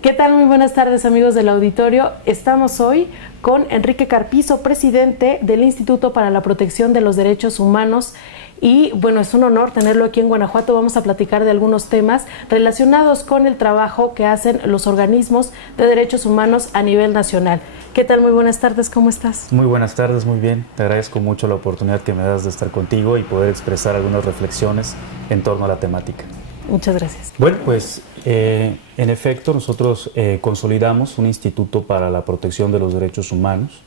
¿Qué tal? Muy buenas tardes, amigos del auditorio. Estamos hoy con Enrique Carpizo, presidente del Instituto para la Protección de los Derechos Humanos. Y bueno, es un honor tenerlo aquí en Guanajuato. Vamos a platicar de algunos temas relacionados con el trabajo que hacen los organismos de derechos humanos a nivel nacional. ¿Qué tal? Muy buenas tardes, ¿cómo estás? Muy buenas tardes, muy bien. Te agradezco mucho la oportunidad que me das de estar contigo y poder expresar algunas reflexiones en torno a la temática. Muchas gracias. Bueno, pues en efecto nosotros consolidamos un instituto para la protección de los derechos humanos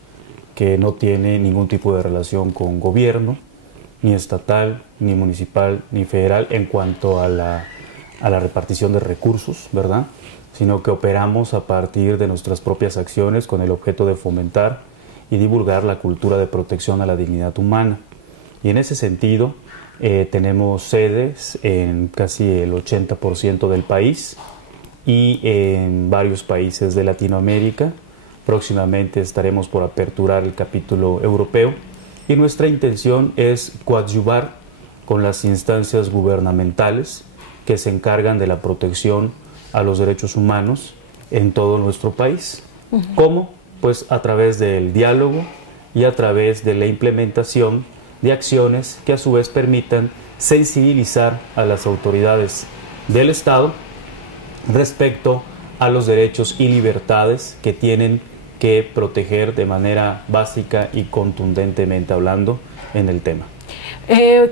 que no tiene ningún tipo de relación con gobierno, ni estatal, ni municipal, ni federal en cuanto a la repartición de recursos, ¿verdad? Sino que operamos a partir de nuestras propias acciones con el objeto de fomentar y divulgar la cultura de protección a la dignidad humana. Y en ese sentido tenemos sedes en casi el 80% del país y en varios países de Latinoamérica. Próximamente estaremos por aperturar el capítulo europeo y nuestra intención es coadyuvar con las instancias gubernamentales que se encargan de la protección a los derechos humanos en todo nuestro país. ¿Cómo? Pues a través del diálogo y a través de la implementación de acciones que a su vez permitan sensibilizar a las autoridades del Estado respecto a los derechos y libertades que tienen que proteger de manera básica y contundentemente hablando en el tema.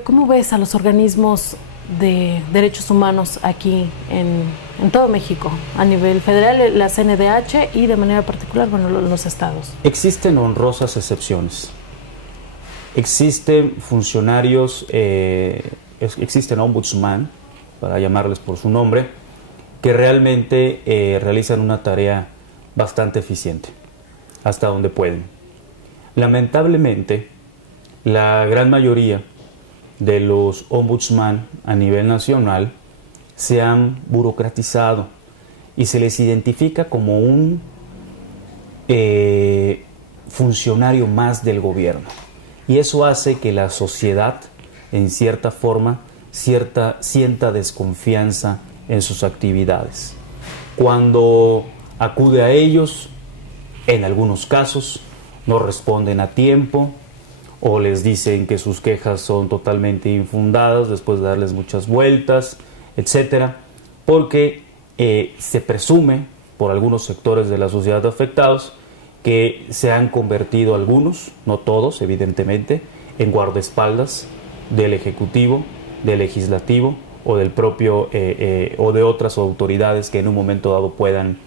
¿Cómo ves a los organismos de derechos humanos aquí en todo México, a nivel federal, la CNDH y de manera particular, bueno, los estados? Existen honrosas excepciones. Existen funcionarios, existen ombudsman, para llamarles por su nombre, que realmente realizan una tarea bastante eficiente, hasta donde pueden. Lamentablemente, la gran mayoría de los ombudsman a nivel nacional se han burocratizado y se les identifica como un funcionario más del gobierno. Y eso hace que la sociedad, en cierta forma, sienta desconfianza en sus actividades. Cuando acude a ellos, en algunos casos, no responden a tiempo o les dicen que sus quejas son totalmente infundadas después de darles muchas vueltas, etcétera, porque se presume por algunos sectores de la sociedad afectados que se han convertido algunos, no todos evidentemente, en guardaespaldas del Ejecutivo, del Legislativo o del propio o de otras autoridades que en un momento dado puedan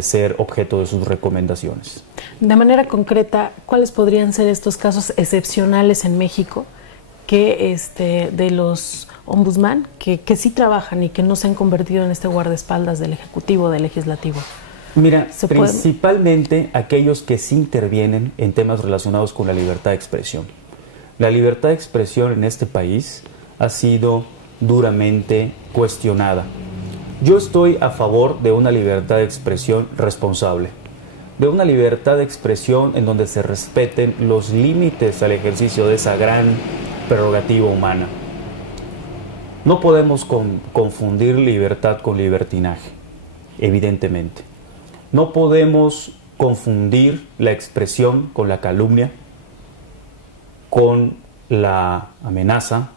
ser objeto de sus recomendaciones. De manera concreta, ¿cuáles podrían ser estos casos excepcionales en México que de los ombudsman que sí trabajan y que no se han convertido en este guardaespaldas del Ejecutivo o del Legislativo? Mira, principalmente aquellos que sí intervienen en temas relacionados con la libertad de expresión. La libertad de expresión en este país ha sido duramente cuestionada. Yo estoy a favor de una libertad de expresión responsable, de una libertad de expresión en donde se respeten los límites al ejercicio de esa gran prerrogativa humana. No podemos confundir libertad con libertinaje, evidentemente. No podemos confundir la expresión con la calumnia, con la amenaza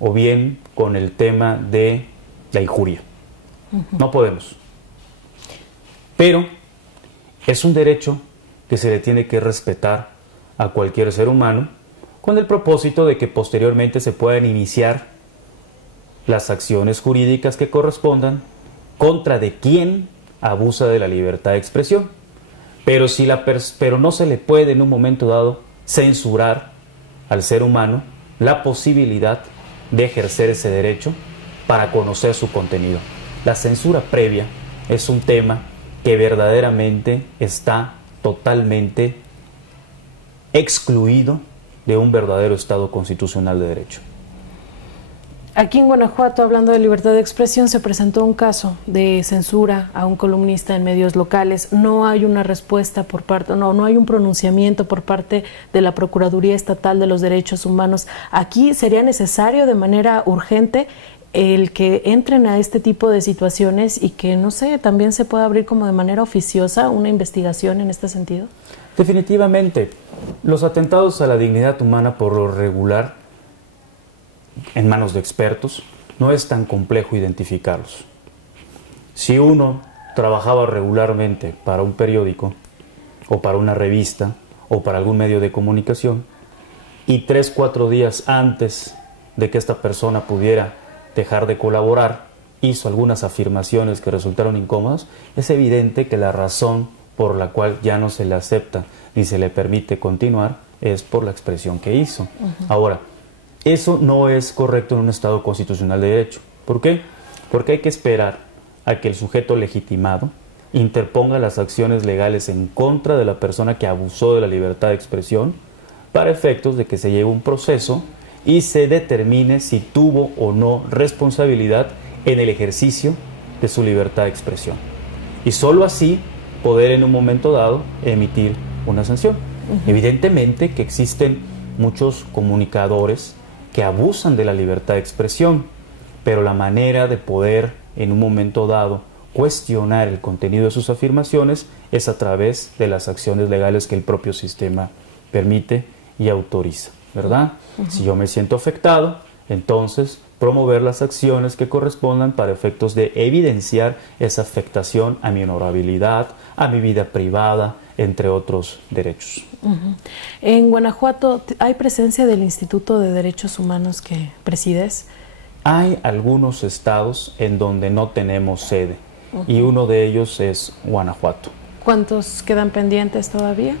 o bien con el tema de la injuria. No podemos. Pero es un derecho que se le tiene que respetar a cualquier ser humano con el propósito de que posteriormente se puedan iniciar las acciones jurídicas que correspondan contra de quien abusa de la libertad de expresión. Pero no se le puede en un momento dado censurar al ser humano la posibilidad de ejercer ese derecho para conocer su contenido. La censura previa es un tema que verdaderamente está totalmente excluido de un verdadero Estado constitucional de derecho. Aquí en Guanajuato, hablando de libertad de expresión, se presentó un caso de censura a un columnista en medios locales. No hay una respuesta por parte, no hay un pronunciamiento por parte de la Procuraduría Estatal de los Derechos Humanos. Aquí sería necesario de manera urgente el que entren a este tipo de situaciones y que, no sé, también se pueda abrir como de manera oficiosa una investigación en este sentido? Definitivamente, los atentados a la dignidad humana por lo regular, en manos de expertos, no es tan complejo identificarlos. Si uno trabajaba regularmente para un periódico o para una revista o para algún medio de comunicación y 3 o 4 días antes de que esta persona pudiera dejar de colaborar hizo algunas afirmaciones que resultaron incómodas, es evidente que la razón por la cual ya no se le acepta ni se le permite continuar es por la expresión que hizo. Ahora, eso no es correcto en un Estado constitucional de derecho. ¿Por qué? Porque hay que esperar a que el sujeto legitimado interponga las acciones legales en contra de la persona que abusó de la libertad de expresión para efectos de que se lleve un proceso y se determine si tuvo o no responsabilidad en el ejercicio de su libertad de expresión. Y solo así poder en un momento dado emitir una sanción. Evidentemente que existen muchos comunicadores que abusan de la libertad de expresión, pero la manera de poder en un momento dado cuestionar el contenido de sus afirmaciones es a través de las acciones legales que el propio sistema permite y autoriza, ¿verdad? Si yo me siento afectado, entonces promover las acciones que correspondan para efectos de evidenciar esa afectación a mi honorabilidad, a mi vida privada, entre otros derechos. En Guanajuato, ¿hay presencia del Instituto de Derechos Humanos que presides? Hay algunos estados en donde no tenemos sede y uno de ellos es Guanajuato. ¿Cuántos quedan pendientes todavía?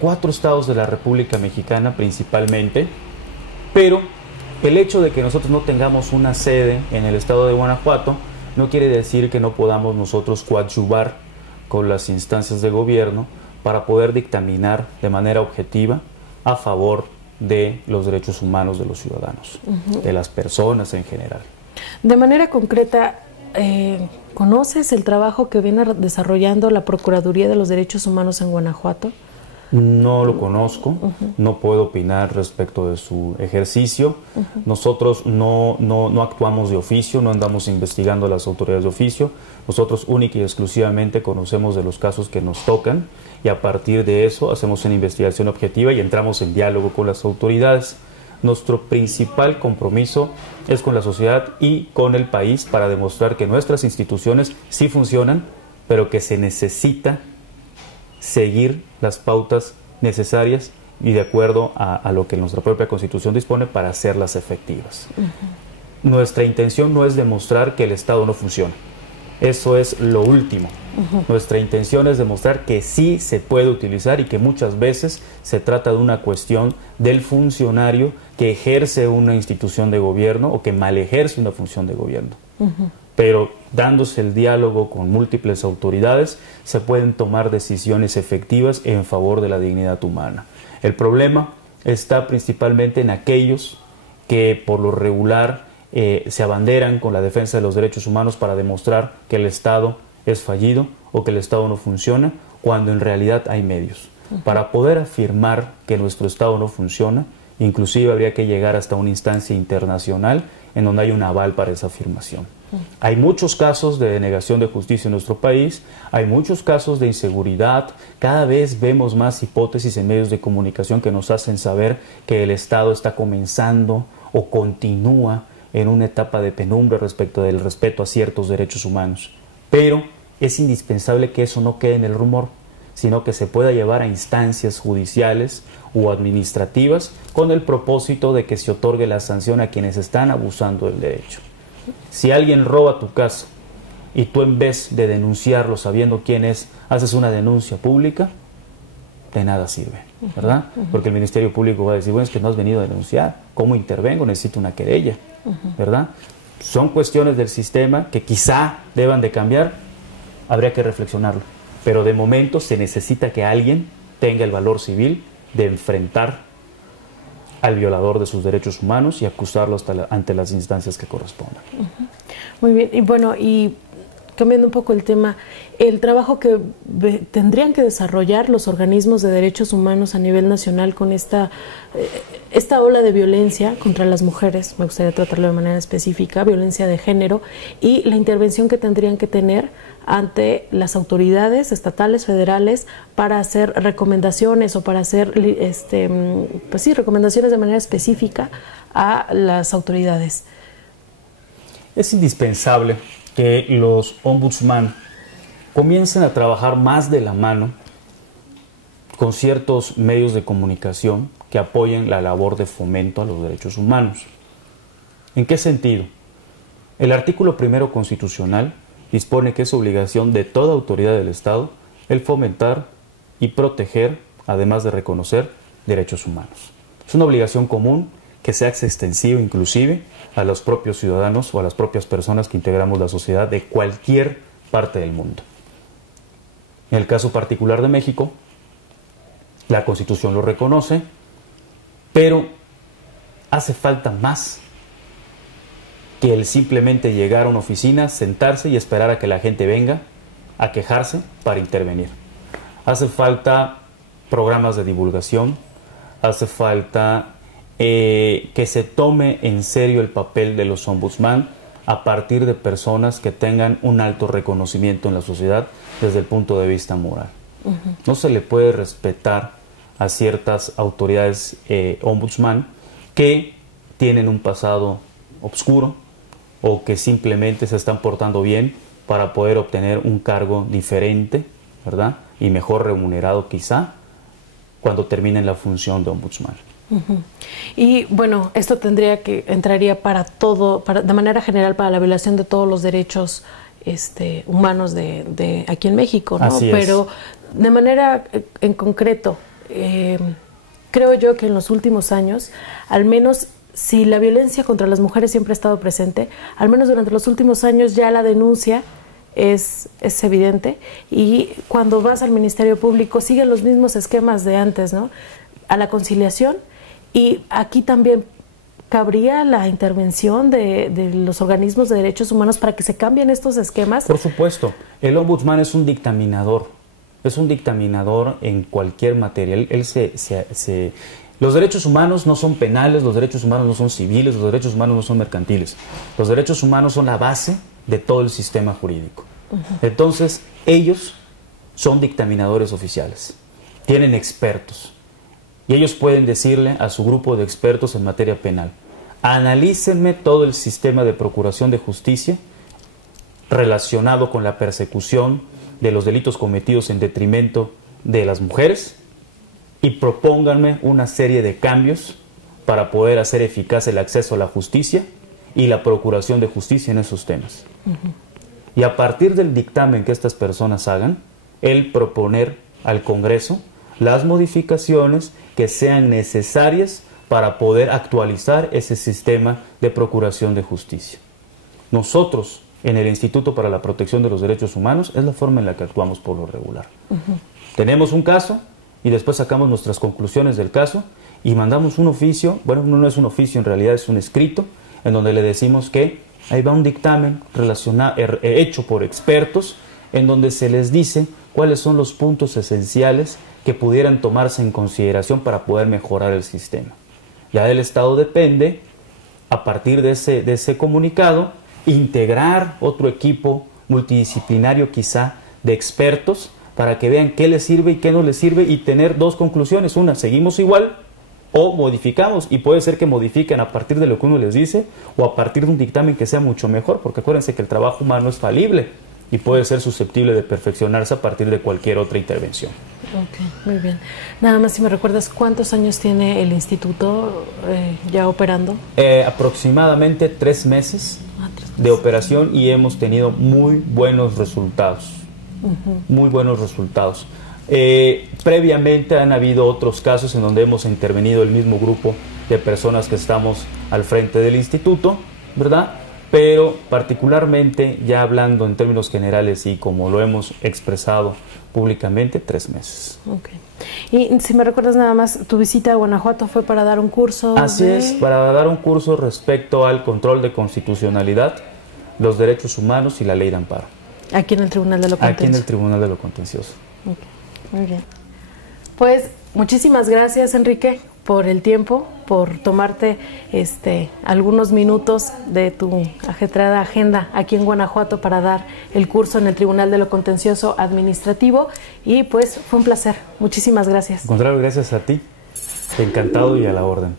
4 estados de la República Mexicana principalmente, pero el hecho de que nosotros no tengamos una sede en el estado de Guanajuato no quiere decir que no podamos nosotros coadyuvar con las instancias de gobierno para poder dictaminar de manera objetiva a favor de los derechos humanos de los ciudadanos, de las personas en general. De manera concreta, ¿conoces el trabajo que viene desarrollando la Procuraduría de los Derechos Humanos en Guanajuato? No lo conozco, no puedo opinar respecto de su ejercicio. Nosotros no actuamos de oficio, no andamos investigando a las autoridades de oficio. Nosotros única y exclusivamente conocemos de los casos que nos tocan y a partir de eso hacemos una investigación objetiva y entramos en diálogo con las autoridades. Nuestro principal compromiso es con la sociedad y con el país para demostrar que nuestras instituciones sí funcionan, pero que se necesita seguir las pautas necesarias y de acuerdo a lo que nuestra propia Constitución dispone para hacerlas efectivas. Nuestra intención no es demostrar que el Estado no funciona. Eso es lo último. Nuestra intención es demostrar que sí se puede utilizar y que muchas veces se trata de una cuestión del funcionario que ejerce una institución de gobierno o que mal ejerce una función de gobierno. Pero dándose el diálogo con múltiples autoridades, se pueden tomar decisiones efectivas en favor de la dignidad humana. El problema está principalmente en aquellos que por lo regular se abanderan con la defensa de los derechos humanos para demostrar que el Estado es fallido o que el Estado no funciona, cuando en realidad hay medios. Para poder afirmar que nuestro Estado no funciona, inclusive habría que llegar hasta una instancia internacional en donde hay un aval para esa afirmación. Hay muchos casos de denegación de justicia en nuestro país, hay muchos casos de inseguridad, cada vez vemos más hipótesis en medios de comunicación que nos hacen saber que el Estado está comenzando o continúa en una etapa de penumbra respecto del respeto a ciertos derechos humanos. Pero es indispensable que eso no quede en el rumor, sino que se pueda llevar a instancias judiciales o administrativas con el propósito de que se otorgue la sanción a quienes están abusando del derecho. Si alguien roba tu casa y tú en vez de denunciarlo sabiendo quién es, haces una denuncia pública, de nada sirve, ¿verdad? Porque el Ministerio Público va a decir, bueno, es que no has venido a denunciar, ¿cómo intervengo? Necesito una querella, ¿verdad? Son cuestiones del sistema que quizá deban de cambiar, habría que reflexionarlo, pero de momento se necesita que alguien tenga el valor civil de enfrentar al violador de sus derechos humanos y acusarlo ante las instancias que correspondan. Muy bien, y bueno, y cambiando un poco el tema, el trabajo que tendrían que desarrollar los organismos de derechos humanos a nivel nacional con esta ola de violencia contra las mujeres, me gustaría tratarlo de manera específica, violencia de género, y la intervención que tendrían que tener ante las autoridades estatales, federales, para hacer recomendaciones o para hacer pues sí, recomendaciones de manera específica a las autoridades. Es indispensable que los ombudsman comiencen a trabajar más de la mano con ciertos medios de comunicación que apoyen la labor de fomento a los derechos humanos. ¿En qué sentido? El artículo 1 constitucional dispone que es obligación de toda autoridad del Estado el fomentar y proteger, además de reconocer, derechos humanos. Es una obligación común que se hace extensivo inclusive a los propios ciudadanos o a las propias personas que integramos la sociedad de cualquier parte del mundo. En el caso particular de México, la Constitución lo reconoce, pero hace falta más que el simplemente llegar a una oficina, sentarse y esperar a que la gente venga a quejarse para intervenir. Hace falta programas de divulgación, hace falta que se tome en serio el papel de los ombudsman a partir de personas que tengan un alto reconocimiento en la sociedad desde el punto de vista moral. No se le puede respetar a ciertas autoridades ombudsman que tienen un pasado obscuro o que simplemente se están portando bien para poder obtener un cargo diferente, ¿verdad? Y mejor remunerado quizá cuando terminen la función de ombudsman. Y bueno, esto entraría para todo, de manera general para la violación de todos los derechos humanos de aquí en México, ¿no? Así es. Pero de manera en concreto, creo yo que en los últimos años, al menos si la violencia contra las mujeres siempre ha estado presente, al menos durante los últimos años ya la denuncia es evidente, y cuando vas al Ministerio Público siguen los mismos esquemas de antes, ¿no? A la conciliación, y aquí también cabría la intervención de los organismos de derechos humanos para que se cambien estos esquemas. Por supuesto, el ombudsman es un dictaminador en cualquier materia. Los derechos humanos no son penales, los derechos humanos no son civiles, los derechos humanos no son mercantiles. Los derechos humanos son la base de todo el sistema jurídico. Entonces, ellos son dictaminadores oficiales, tienen expertos, y ellos pueden decirle a su grupo de expertos en materia penal: analícenme todo el sistema de procuración de justicia relacionado con la persecución de los delitos cometidos en detrimento de las mujeres y propónganme una serie de cambios para poder hacer eficaz el acceso a la justicia y la procuración de justicia en esos temas. Y a partir del dictamen que estas personas hagan, el proponer al Congreso las modificaciones que sean necesarias para poder actualizar ese sistema de procuración de justicia. Nosotros, en el Instituto para la Protección de los Derechos Humanos, es la forma en la que actuamos por lo regular. Tenemos un caso y después sacamos nuestras conclusiones del caso y mandamos un oficio, bueno, no es un oficio, en realidad es un escrito, en donde le decimos que ahí va un dictamen hecho por expertos, en donde se les dice cuáles son los puntos esenciales que pudieran tomarse en consideración para poder mejorar el sistema. Ya del Estado depende, a partir de ese comunicado, integrar otro equipo multidisciplinario quizá de expertos para que vean qué les sirve y qué no les sirve, y tener dos conclusiones: una, seguimos igual o modificamos, y puede ser que modifiquen a partir de lo que uno les dice o a partir de un dictamen que sea mucho mejor, porque acuérdense que el trabajo humano es falible y puede ser susceptible de perfeccionarse a partir de cualquier otra intervención. Ok, muy bien. Nada más, si me recuerdas, ¿cuántos años tiene el instituto ya operando? Aproximadamente 3 meses de operación, y hemos tenido muy buenos resultados. Muy buenos resultados. Previamente han habido otros casos en donde hemos intervenido el mismo grupo de personas que estamos al frente del instituto, ¿verdad? Pero particularmente, ya hablando en términos generales y como lo hemos expresado públicamente, 3 meses. Okay. Y si me recuerdas nada más, tu visita a Guanajuato fue para dar un curso. Así es, para dar un curso respecto al control de constitucionalidad, los derechos humanos y la ley de amparo. Aquí en el Tribunal de lo Contencioso. Aquí en el Tribunal de lo Contencioso. Okay. Muy bien. Pues muchísimas gracias, Enrique, por el tiempo, por tomarte algunos minutos de tu ajetreada agenda aquí en Guanajuato para dar el curso en el Tribunal de lo Contencioso Administrativo. Y pues fue un placer. Muchísimas gracias. Al contrario, gracias a ti. Encantado y a la orden.